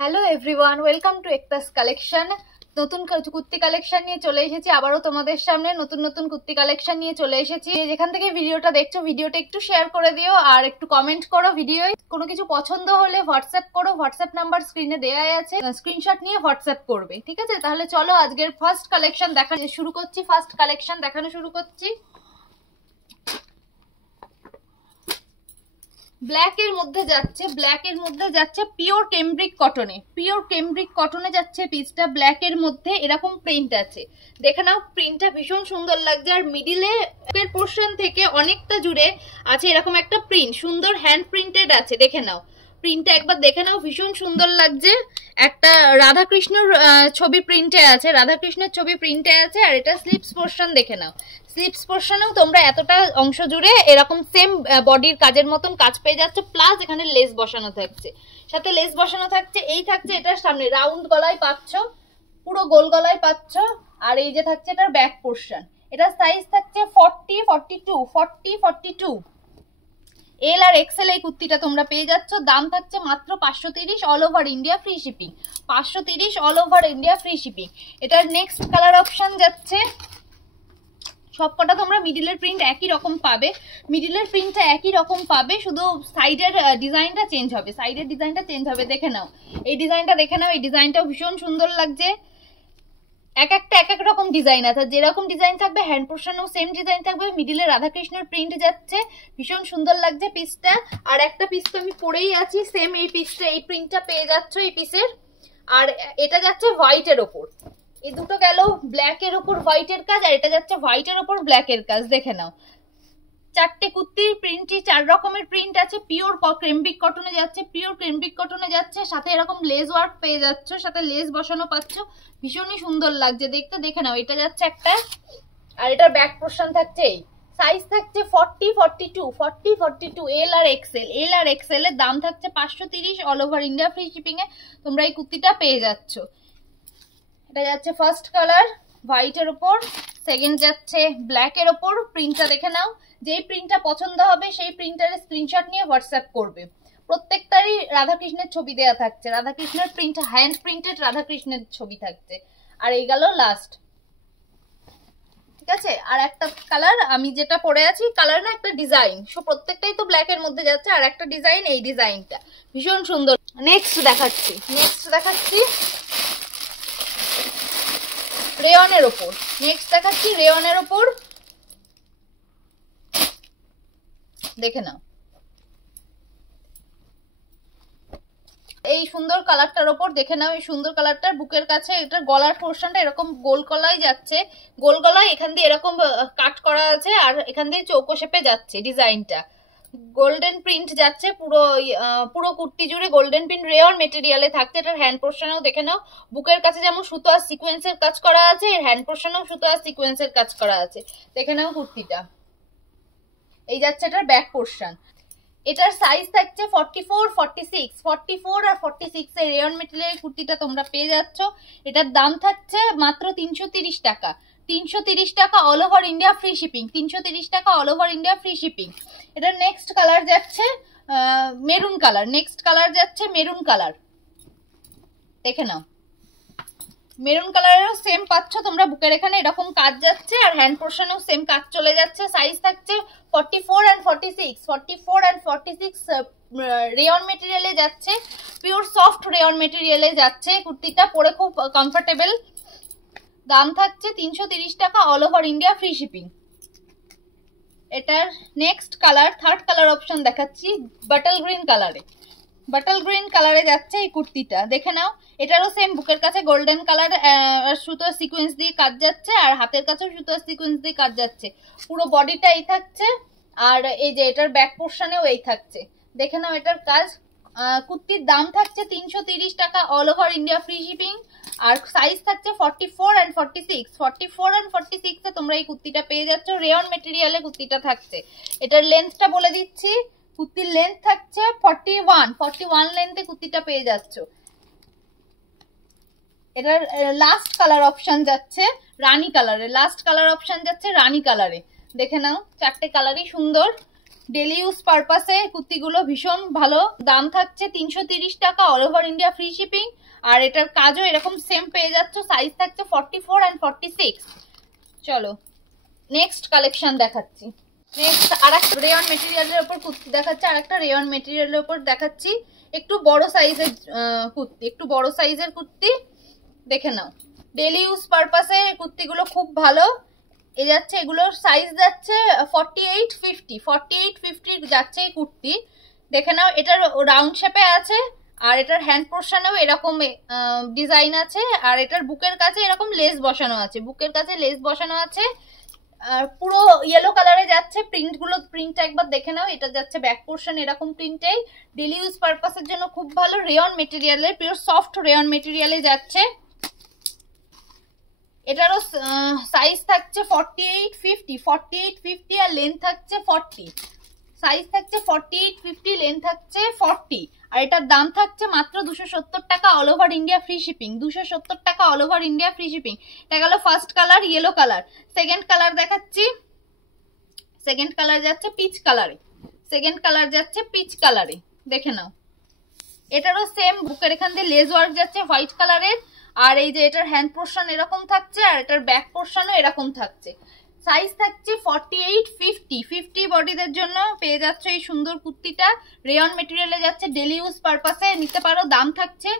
Hello everyone, welcome to Ektaas collection. নতুন kurti collection নিয়ে চলে এসেছি আবারও তোমাদের সামনে। নতুন নতুন কুর্তি কালেকশন নিয়ে চলে এসেছি। যেখান থেকে ভিডিওটা দেখছো, ভিডিওটা একটু শেয়ার করে দিও আর একটু কমেন্ট করো। ভিডিও কোনো কিছু পছন্দ হলে হোয়াটসঅ্যাপ করো, হোয়াটসঅ্যাপ নাম্বার স্ক্রিনে দেওয়া আছে, স্ক্রিনশট নিয়ে হোয়াটসঅ্যাপ করবে, ঠিক আছে? তাহলে চলো আজকের ফার্স্ট কালেকশন দেখা শুরু করছি। ফার্স্ট কালেকশন দেখানো শুরু করছি। ব্ল্যাকের মধ্যে যাচ্ছে পিওর কেমব্রিক কটনে যাচ্ছে পিসটা। ব্ল্যাকের মধ্যে এরকম প্রিন্ট আছে, দেখে নাও। প্রিন্টটা ভীষণ সুন্দর লাগছে। আর মিডিলে এর পোর্শন থেকে অনেকটা জুড়ে আছে এরকম একটা প্রিন্ট, সুন্দর হ্যান্ড প্রিন্টেড আছে, দেখে নাও। প্রিন্টটা একবার দেখে নাও, ভীষণ সুন্দর লাগছে। একটা রাধাকৃষ্ণর ছবি প্রিন্টে আছে, রাধাকৃষ্ণের ছবি প্রিন্টে আছে। আর এটা স্লিপস পোর্শন দেখে নাও। স্লিপস পোর্শনেও তোমরা এতটা অংশ জুড়ে এরকম সেম বডির কাজের মতন কাজ পেয়ে যাচ্ছে, প্লাস এখানে লেস বসানো থাকছে, সাথে লেস বসানো থাকছে। এই থাকছে এটার সামনে রাউন্ড গলায় পাচ্ছ, পুরো গোল গলায় পাচ্ছ। আর এই যে থাকছে এটার ব্যাক পোর্শন। এটার সাইজ থাকছে 40-42 এল আর এক্সেল। এই কুর্তিটা তোমরা পেয়ে যাচ্ছ। দাম থাকছে মাত্র 530, all over India free shipping. 530 all over India free shipping. এটার নেক্সট কালার অপশন যাচ্ছে, সবকটা তোমরা মিডিলের প্রিন্ট একই রকম পাবে, মিডিলের প্রিন্টটা একই রকম পাবে, শুধু সাইডের ডিজাইনটা চেঞ্জ হবে, সাইডের ডিজাইনটা চেঞ্জ হবে। দেখে নাও এই ডিজাইনটা, দেখে নাও। এই ডিজাইনটাও ভীষণ সুন্দর লাগছে। এক এক রকম ডিজাইন আছে, যেরকম ডিজাইন থাকবে হ্যান্ড পোর্শনেও সেম ডিজাইন থাকবে। মিডিলে রাধাকৃষ্ণের প্রিন্ট যাচ্ছে, ভীষণ সুন্দর লাগছে পিসটা। আর একটা পিস তো আমি পরেই আছি, সেম এই পিসটা, এই প্রিন্টটা পেয়ে যাচ্ছ এই পিসের। আর এটা যাচ্ছে হোয়াইটের ওপর। এই দুটো গেল ব্ল্যাকের ওপর হোয়াইটের কাজ, আর এটা যাচ্ছে হোয়াইটের ওপর ব্ল্যাকের কাজ, দেখে নাও। চারটে কুর্তির প্রিন্টই 4 রকমের প্রিন্ট আছে। পিওর ক্রেমব্রিক কটনে যাচ্ছে, সাথে এরকম লেস ওয়ার্ক পেয়ে যাচ্ছ, সাথে লেস বসানো পাচ্ছ। ভীষণই সুন্দর লাগছে দেখতে, দেখে নাও। এটা যাচ্ছে একটা, আর এটার ব্যাক পোর্শন থাকছে এই। সাইজ থাকছে 40-42 এল আর এক্সেল এর দাম থাকছে 530, all over India free shipping এ তোমরা এই কুর্তিটা পেয়ে যাচ্ছ। এটা যাচ্ছে ফার্স্ট কালার হোয়াইটের ওপর, সেকেন্ড যাচ্ছে ব্ল্যাকের ওপর। প্রিন্টটা দেখে নাও, যেই প্রিন্টটা পছন্দ হবে সেই প্রিন্টারের স্ক্রিনশট নিয়ে হোয়াটসঅ্যাপ করবে। প্রত্যেকটারই রাধাকৃষ্ণের ছবি দেওয়া থাকছে, রাধাকৃষ্ণের প্রিন্ট, হ্যান্ড প্রিন্টেড রাধাকৃষ্ণের ছবি থাকছে। আর এই গেল লাস্ট, ঠিক আছে? আর একটা কালার আমি যেটা পরে আছি, কালার না একটা ডিজাইন, প্রত্যেকটাই তো ব্ল্যাকের মধ্যে যাচ্ছে। আর একটা ডিজাইন, এই ডিজাইনটা ভীষণ সুন্দর। নেক্সট দেখাচ্ছি রেয়নের ওপর। রেয়নের ওপর, দেখে নাও। এই সুন্দর কালারটার ওপর দেখে নাও, এই সুন্দর কালারটার বুকের কাছে এটার গলার পোর্শনটা এরকম গোল গলায় যাচ্ছে, গোল গলায় এখান দিয়ে এরকম কাট করা আছে, আর এখান দিয়ে চৌকো শেপে যাচ্ছে ডিজাইনটা। গোল্ডেন প্রিন্ট যাচ্ছে পুরো কুর্তি জুড়ে গোল্ডেন প্রিন্ট রেয়ন মেটেরিয়ালে থাকছে। এটার হ্যান্ড পোর্শনেও দেখে নাও, বুকের কাছে যেমন সুতো আর সিকোয়েন্সের কাজ করা আছে, এর হ্যান্ড পোর্শনেও সুতো আর সিকোয়েন্সের কাজ করা আছে, দেখে নাও কুর্তিটা। এই যাচ্ছে এটার ব্যাক পোর্শন। এটার সাইজ থাকছে 44 আর 46 এর রেয়ন মেটেরিয়ালের কুর্তিটা তোমরা পেয়ে যাচ্ছ। এটার দাম থাকছে মাত্র 330 টাকা। 330 টাকা all over India free shipping. 330 টাকা all over India free shipping. এটার নেক্সট কালার যাচ্ছে মেরুন কালার, দেখে নাও। মেরুন কালারেরও সেম পাচ্ছ তোমরা, বুকের এখানে এরকম কাজ যাচ্ছে, আর হ্যান্ড পোর্শনেও সেম কাজ চলে যাচ্ছে। সাইজ থাকছে 44 and 46 রেয়ন মেটেরিয়ালে যাচ্ছে, পিওর সফট রেয়ন মেটেরিয়ালে যাচ্ছে। কুর্তিটা পরে খুব কমফোর্টেবল। দাম থাকছে 330 টাকা all over India free shipping. এটার next colour, third colour option দেখাচ্ছি, বাটল গ্রিন কালারে যাচ্ছে এই কুর্তিটা, দেখে নাও। এটারও সেম বুকের কাছে গোল্ডেন কালার সুতোর সিকোয়েন্স দিয়ে কাজ যাচ্ছে, আর হাতের কাছেও সুতোর সিকোয়েন্স দিয়ে কাজ যাচ্ছে। পুরো বডিটা এই থাকছে, আর এই যে এটার ব্যাক পোর্শনেও এই থাকছে, দেখে নাও এটার কাজ। কুর্তির দাম থাকছে 330 টাকা all over India free shipping. আর সাইজ থাকছে 44 and 46 এ তোমরা এই কুর্তিটা পেয়ে যাচ্ছ। রেয়ন মেটেরিয়ালে কুর্তিটা থাকছে। এটার লেন্থটা বলে দিচ্ছি, কুর্তির লেন্থ থাকছে 41 লেন্থে কুর্তিটা পেয়ে যাচ্ছ। এটার লাস্ট কালার অপশন যাচ্ছে রানী কালারে, দেখে নাও। চারটে কালারই সুন্দর। ডেলি ইউজ পারপাসে কুর্তিগুলো ভীষণ ভালো, দাম থাকছে 330 টাকা, all over India free shipping. আর এটার কাজও এরকম সেম পেয়ে যাচ্ছ, সাইজ থাকছে 44 and 46। চলো নেক্সট কালেকশন দেখাচ্ছি। নেক্সট আরেকটা রেয়ন মেটেরিয়ালের উপর কুর্তি দেখাচ্ছি, আরেকটা রেয়ন মেটেরিয়ালের উপর দেখাচ্ছি। একটু বড় সাইজের কুর্তি, একটু বড় সাইজের কুর্তি দেখে নাও। ডেলি ইউজ পারপাসে কুর্তিগুলো খুব ভালো। এ যাচ্ছে, এগুলোর সাইজ যাচ্ছে 48-50 যাচ্ছে এই কুর্তি, দেখে নাও। এটার রাউন্ড শেপে আছে, আর এটার হ্যান্ড পোর্শনেও এরকম ডিজাইন আছে, আর এটার বুকের কাছে এরকম লেস বসানো আছে, বুকের কাছে লেস বসানো আছে। আর পুরো ইয়েলো কালারে যাচ্ছে প্রিন্টটা একবার দেখে নাও। এটা যাচ্ছে ব্যাক পোর্শন এরকম প্রিন্টেই, ডেলি ইউজ পারপাসের জন্য খুব ভালো। রেয়ন মেটেরিয়ালে, পিওর সফট রেয়ন মেটেরিয়ালে যাচ্ছে। এটারও সাইজ থাকছে 48-50 আর লেন্থ থাকছে 40। সাইজ থাকছে 48-50, লেন্থ থাকছে 40। আর এটার দাম থাকছে মাত্র 270 টাকা, all over India free shipping. 270 টাকা, all over India free shipping. এটা গেল first colour yellow colour. Second colour দেখাচ্ছি। সেকেন্ড কালার যাচ্ছে পিচ কালারে, সেকেন্ড কালার যাচ্ছে পিচ কালারে, দেখে নাও। এটারও সেম বুকের এখান দিয়ে লেজ ওয়ার্ক যাচ্ছে হোয়াইট কালারের। আর এই যে এটার হ্যান্ড পোর্শন এরকম থাকছে, আর এটার ব্যাক পোর্শনও এরকম থাকছে। সাইজ থাকছে 48-50 বডিদের জন্য পেয়ে যাচ্ছে এই সুন্দর কুর্তিটা। রেয়ন মেটেরিয়ালে যাচ্ছে, ডেলি ইউজ পারপাসে নিতে পারো। দাম থাকছে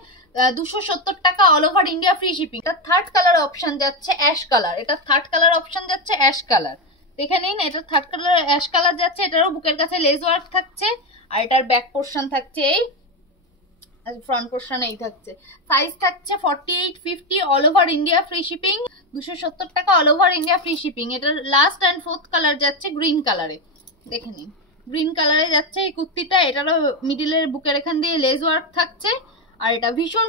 270 টাকা, all over India free shipping. এটা থার্ড কালার অপশন যাচ্ছে অ্যাশ কালার, এটা থার্ড কালার অপশন যাচ্ছে অ্যাশ কালার, দেখে নিন। এটা থার্ড কালার অ্যাশ কালার যাচ্ছে। এটারও বুকের কাছে লেজ ওয়ার্ক থাকছে, আর এটার ব্যাক পোর্শন থাকছে এই, ফ্রন্ট পোর্শন এই থাকছে। সাইজ থাকছে 48-50, all over India free shipping. 270 টাকা, all over India free shipping. এটার লাস্ট অ্যান্ড ফোর্থ কালার যাচ্ছে গ্রিন কালারে, দেখে নিন। গ্রিন কালারে যাচ্ছে এই কুর্তিটা। এটারও মিডিলের বুকের এখান দিয়ে লেজ ওয়ার্ক থাকছে। আর এটা ভীষণ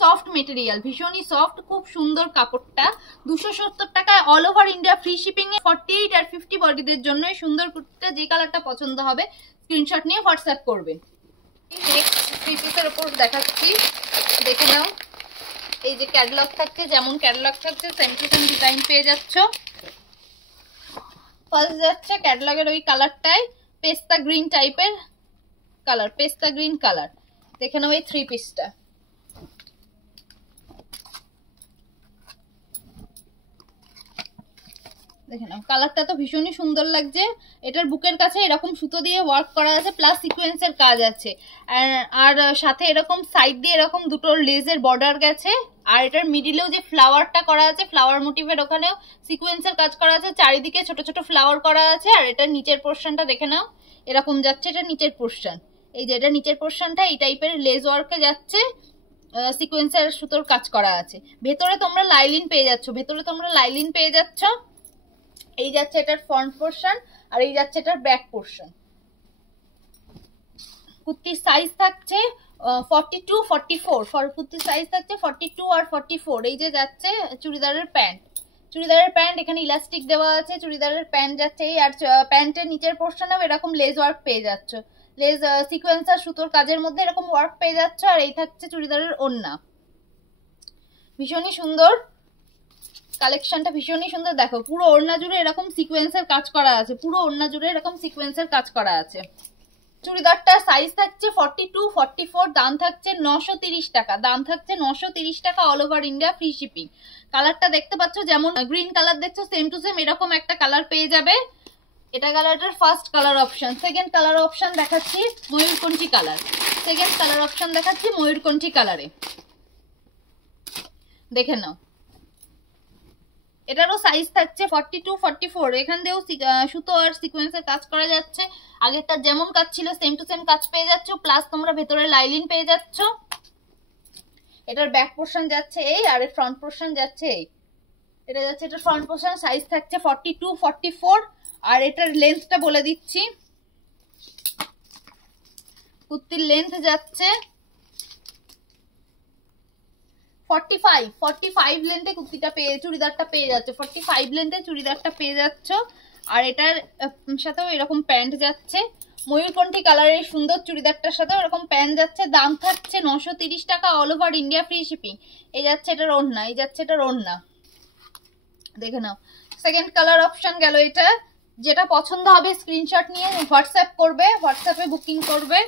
সফট মেটেরিয়াল, ভীষণই সফট, খুব সুন্দর কাপড়টা। 270 টাকায়, all over India free shipping এ 48 আর 50 বডিদের জন্য এই সুন্দর কুর্তিটা। যে কালারটা পছন্দ হবে স্ক্রিনশট নিয়ে হোয়াটসঅ্যাপ করবেন। নেক্সট থ্রি পিসের উপর দেখাচ্ছি, দেখে নাও। এই যে ক্যাটালগ থাকছে, যেমন ক্যাটালগ থাকছে সেম টু সেম ডিজাইন পেয়ে যাচ্ছ। ফার্স্ট যাচ্ছে ক্যাটালগের ওই কালারটাই, পেস্তা গ্রিন টাইপের কালার, পেস্তা গ্রিন কালার, দেখে নাও এই থ্রি পিসটা। দেখে নাও কালারটা তো ভীষণই সুন্দর লাগছে। এটার বুকের কাছে এরকম সুতো দিয়ে ওয়ার্ক করা আছে, প্লাস সিকোয়েন্সের কাজ আছে। আর সাথে এরকম সাইড দিয়ে এরকম দুটো লেজের বর্ডার গেছে। আর এটার মিডিলেও যে ফ্লাওয়ারটা করা আছে, ফ্লাওয়ার মোটিভের ওখানেও সিকোয়েন্সের কাজ করা আছে, চারিদিকে ছোট ছোট ফ্লাওয়ার করা আছে। আর এটার নিচের পোর্শনটা দেখে নাও, এরকম যাচ্ছে এটা নিচের পোর্শন। এই যে এটা নিচের পোর্শনটা এই টাইপের লেজ ওয়ার্কে যাচ্ছে, সিকোয়েন্সের সুতোর কাজ করা আছে। ভেতরে তোমরা লাইলিন পেয়ে যাচ্ছ, ভেতরে তোমরা লাইলিন পেয়ে যাচ্ছ। এই যাচ্ছে এটার ফ্রন্ট পোর্শন, আর এই যাচ্ছে এটার ব্যাক পোর্শন। কুর্তির সাইজ থাকছে 42-44, কুর্তির সাইজ থাকছে 42 আর 44। এই যে যাচ্ছে চুড়িদারের প্যান্ট, চুড়িদারের প্যান্ট এখানে ইলাস্টিক দেওয়া আছে, চুড়িদারের প্যান্ট যাচ্ছে এই। আর প্যান্টের নিচের পোর্শনেও এরকম লেজ ওয়ার্ক পেয়ে যাচ্ছ, লেজ সিকোয়েন্স আর সুতোর কাজের মধ্যে এরকম ওয়ার্ক পেয়ে যাচ্ছ। আর এই থাকছে চুড়িদারের ওড়না, ভীষণই সুন্দর কালেকশনটা, ভীষণই সুন্দর। দেখো পুরো ওড়না জুড়ে এরকম সিকোয়েন্সের কাজ করা আছে, পুরো ওড়না জুড়ে এরকম সিকোয়েন্সের কাজ করা আছে। চুড়িদারটার সাইজ থাকছে 42-44, দাম থাকছে 930 টাকা, দাম থাকছে 930 টাকা, all over India free shipping. কালারটা দেখতে পাচ্ছ, যেমন গ্রিন কালার দেখছো সেম টু সেম এরকম একটা কালার পেয়ে যাবে। এটা কালারটার first colour option. Second colour option দেখাচ্ছি ময়ূরকণ্ঠী কালার, সেকেন্ড কালার অপশন দেখাচ্ছি ময়ূরকণ্ঠী কালারে, দেখে নাও। এটারও সাইজ থাকছে 42-44, এখান দিয়েও সুতো আর সিকোয়েন্সের কাজ করা যাচ্ছে। আগেরটা যেমন কাজ ছিল সেম টু সেম কাজ পেয়ে যাচ্ছ, প্লাস তোমরা ভেতরে লাইলিন পেয়ে যাচ্ছ। এটার ব্যাক পোর্শন যাচ্ছে এই, আর এর ফ্রন্ট পোর্শন যাচ্ছে এই। এটা যাচ্ছে এটার ফ্রন্ট পোর্শন, সাইজ থাকছে 42-44। আর এটার লেন্থটা বলে দিচ্ছি, কুর্তির লেন্থ যাচ্ছে 45 লেন্থে কুর্তিটা চুড়িদারটা পেয়ে যাচ্ছে, 45 লেন্থে চুড়িদারটা পেয়ে যাচ্ছ। আর এটার সাথেও এরকম প্যান্ট যাচ্ছে, ময়ূরকণ্ঠী কালারের সুন্দর চুড়িদারটার সাথেও এরকম প্যান্ট যাচ্ছে। দাম থাকছে 930 টাকা, all over India free shipping. এই যাচ্ছে এটার ওড়না, এই যাচ্ছে এটার ওড়না, দেখে নাও। সেকেন্ড কালার অপশন গেল এটা। যেটা পছন্দ হবে স্ক্রিনশট নিয়ে হোয়াটসঅ্যাপ করবে, হোয়াটসঅ্যাপে বুকিং করবে।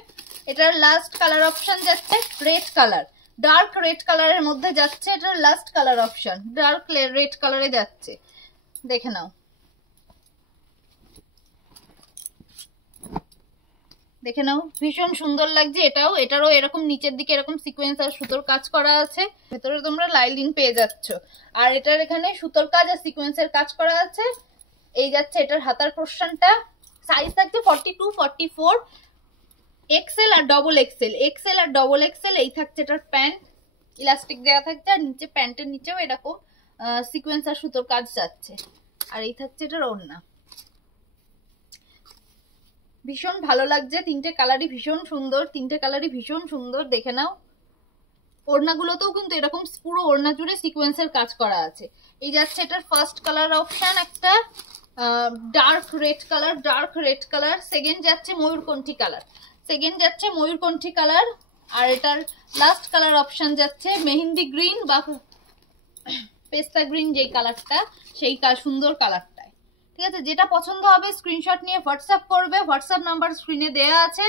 এটার লাস্ট কালার অপশন যাচ্ছে রেড কালার, ডার্ক রেড কালারের মধ্যে যাচ্ছে। এটার last colour option dark red কালারে যাচ্ছে, দেখে নাও, দেখে নাও, ভীষণ সুন্দর লাগছে। এটারও এরকম নিচের দিকে এরকম সিকোয়েন্স আর সুতোর কাজ করা আছে, ভেতরে তোমরা লাইলিন পেয়ে যাচ্ছ। আর এটার এখানে সুতোর কাজ আর সিকোয়েন্সের কাজ করা আছে। এই যাচ্ছে এটার হাতার পোরশনটা, সাইজ থাকছে 42, 44, এক্সেল আর ডবল এক্সেল, এক্সেল আর ডবল এক্সেল। এই থাকছে এটার প্যান্ট, ইলাস্টিক দেওয়া থাকছে, আর নিচে প্যান্টের নিচেও এরকম সিকোয়েন্স আর সুতোর কাজ যাচ্ছে। আর এই থাকছে এটার ওড়না। ভীষণ ভালো লাগছে, তিনটে কালারই ভীষণ সুন্দর, তিনটে কালারই ভীষণ সুন্দর, দেখে নাও। ওড়নাগুলোতেও কিন্তু এরকম পুরো ওড়না জুড়ে সিকোয়েন্সের কাজ করা আছে। এই যাচ্ছে এটার ফার্স্ট কালার অপশন একটা dark red colour, dark red colour. Second যাচ্ছে ময়ূরকণ্ঠী কালার, সেকেন্ড যাচ্ছে ময়ূরকণ্ঠী কালার। আর এটার লাস্ট কালার অপশন যাচ্ছে মেহেন্দি গ্রিন বা পেস্তা গ্রিন, যেই কালারটা সেই সুন্দর কালারটায়। ঠিক আছে, যেটা পছন্দ হবে স্ক্রিনশট নিয়ে হোয়াটসঅ্যাপ করবে, হোয়াটসঅ্যাপ নাম্বার স্ক্রিনে দেয়া আছে।